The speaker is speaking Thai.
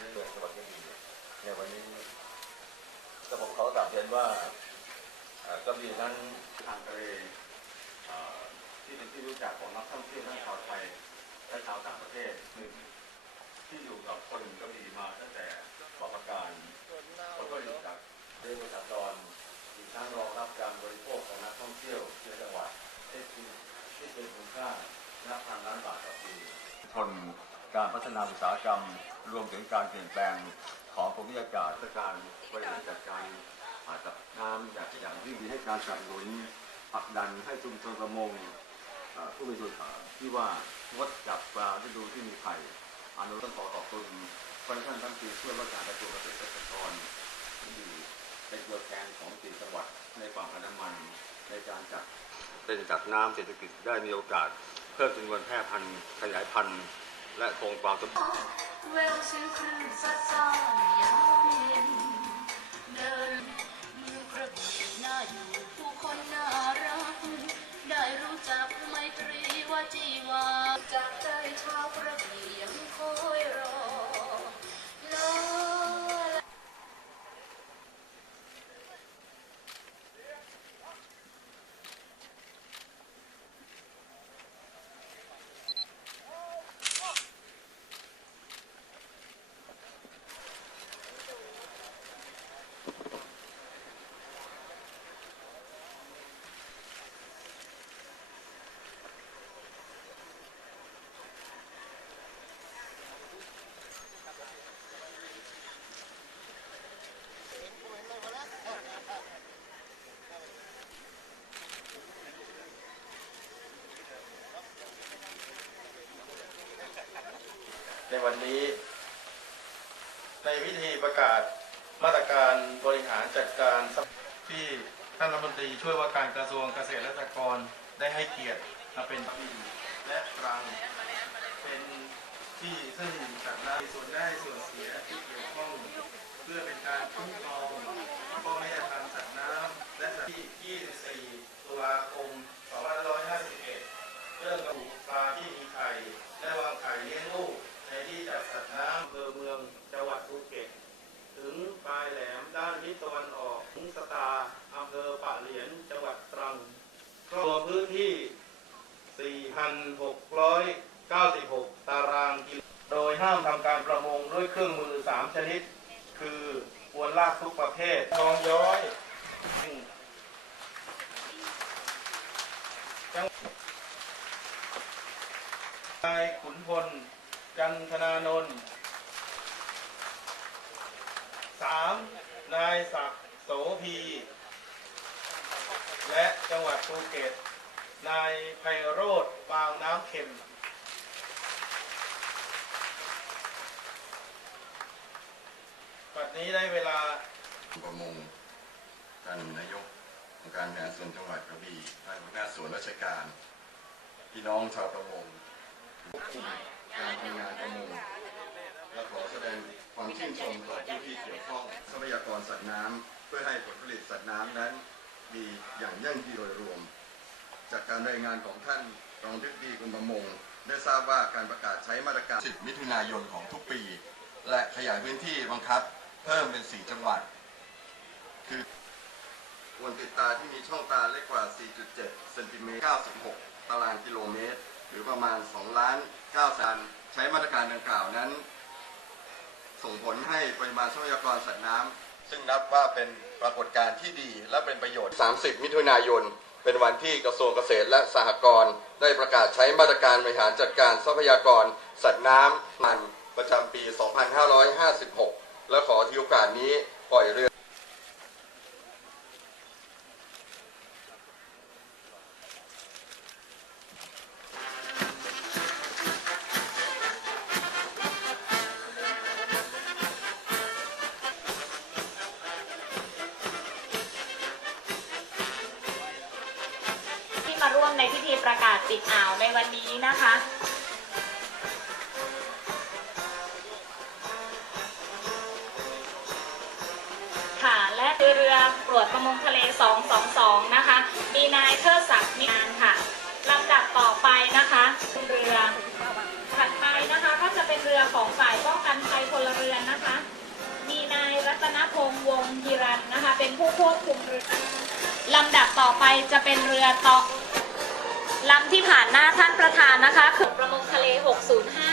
เมืองจังหวัดกระบี่ในวันนี้ก็ผมขอกลับเรียนว่ากระบี่นั้นทางทะเลที่เป็นที่รู้จักของนักท่องเที่ยวทั้งชาวไทยและชาวต่างประเทศหนึ่งที่อยู่กับคนกระบี่มาตั้งแต่ประการเขาก็รู้จักเรื่องประชากรอีกทั้งรองรับการบริโภคของนักท่องเที่ยวในจังหวัดที่ที่ที่เป็นคุณค่านับพันล้านบาทต่อปีชน การพัฒนาอุตสาหกรรม รวมถึงการเปลี่ยนแปลงของภูมิอากาศและการบริหารจัดการอากับน้ำอย่างอย่างที่ดีให้การสนับสนุนผลักดันให้ชุมชนประมงผู้มีส่วนที่ว่างดจับปลาที่ดูที่มีไข่อนุต้องขอขอบคุณพระท่านท่านตีช่วยว่าการกระทรวงเกษตรและสหกรณ์ที่ดีเป็นตัวแทนของสี่จังหวัดในฝั่งอันดามันในการจัดเป็นจัดน้ำเศรษฐกิจได้มีโอกาส เพิ่มจำนวนแพร่พันธุ์ขยายพันธุ์ และคงความสมเดินมืองกระบหน้าอยู่ผู้คนน่ารัก ในวันนี้ ในพิธีประกาศมาตรการบริหารจัดการที่ท่านรัฐมนตรีช่วยว่าการกระทรวงเกษตรและสหกรณ์ได้ให้เกียรติมาเป็นที่และตรังเป็นที่ซึ่งจัดน้ส่วนได้ส่วนเสียที่เกี่ยวข้องเพื่อเป็นการคุ้มครองพ่อแม่ทางสัตว์น้ำและสัตว์ที่ 24 ตุลาคม 2551 เรื่องกระบุปลาที่มีไข่และวางไข่เลี้ยงลูก ในที่จัดสัตน้ำอำเภอเมืองจังหวัดภูเก็ต ถึงปลายแหลมด้านทิศตะวันออกถึงสตาอำเภอปะเหลียนจังหวัดตรังรวมพื้นที่ 4,696 ตารางกิโลโดยห้ามทำการประมงด้วยเครื่องมือ 3 ชนิด คืออวนลากทุกประเภททองย้อยนายขุนพล จันทนานนท์สามนายศักดิ์โสพี และจังหวัดภูเก็ต นายไพโรธบางน้ำเข็ม ปัดนี้ได้เวลาประมงท่านนายกองค์การบริหารส่วนจังหวัดกระบี่ท่านหัวหน้าส่วนราชการ พี่น้องชาวประมงควบคุม การทำงานประมงและขอแสดงความชื่นชมต่อผู้ที่เกี่ยวข้องทรัพยากรสัตว์น้ำเพื่อให้ผลผลิตสัตว์น้ำนั้นมีอย่างยั่งยืนโดยรวม จากการรายงานของท่านรองทิบดีกรมประมง ได้ทราบว่าการประกาศใช้มาตรการ 10 มิถุนายนของทุกปี และขยายพื้นที่บังคับเพิ่มเป็น 4 จังหวัด คือควรติดตาที่มีช่องตาเล็กกว่า 4.7 เซนติเมตร 96 ตารางกิโลเมตร หรือประมาณ2ล้าน9แสนใช้มาตรการดังกล่าวนั้น ส่งผลให้ปริมาณทรัพยากรสัตว์น้ำซึ่งนับว่าเป็นปรากฏการณ์ที่ดีและเป็นประโยชน์ 30 มิถุนายน เป็นวันที่กระทรวงเกษตรและสหกรณ์ได้ประกาศใช้มาตรการบริหารจัดการทรัพยากร สัตว์น้ำมันประจำปี 2556 และขอที่โอกาสนี้ปล่อยเรือ ร่วมในพิธีประกาศปิดอ่าวในวันนี้นะคะ ค่ะและเรือตรวจประมงทะเล 222 นะคะ มีนายเทิดศักดิ์มีงานค่ะลำดับต่อไปนะคะเรือถัดไปนะคะก็จะเป็นเรือของฝ่ายป้องกันภัยพลเรือนนะคะ มีนายรัตนพงษ์วงศ์ฮิรันนะคะ เป็นผู้ควบคุมเรือลำดับต่อไปจะเป็นเรือตอ ลำที่ผ่านหน้าท่านประธานนะคะคือประมงทะเล 605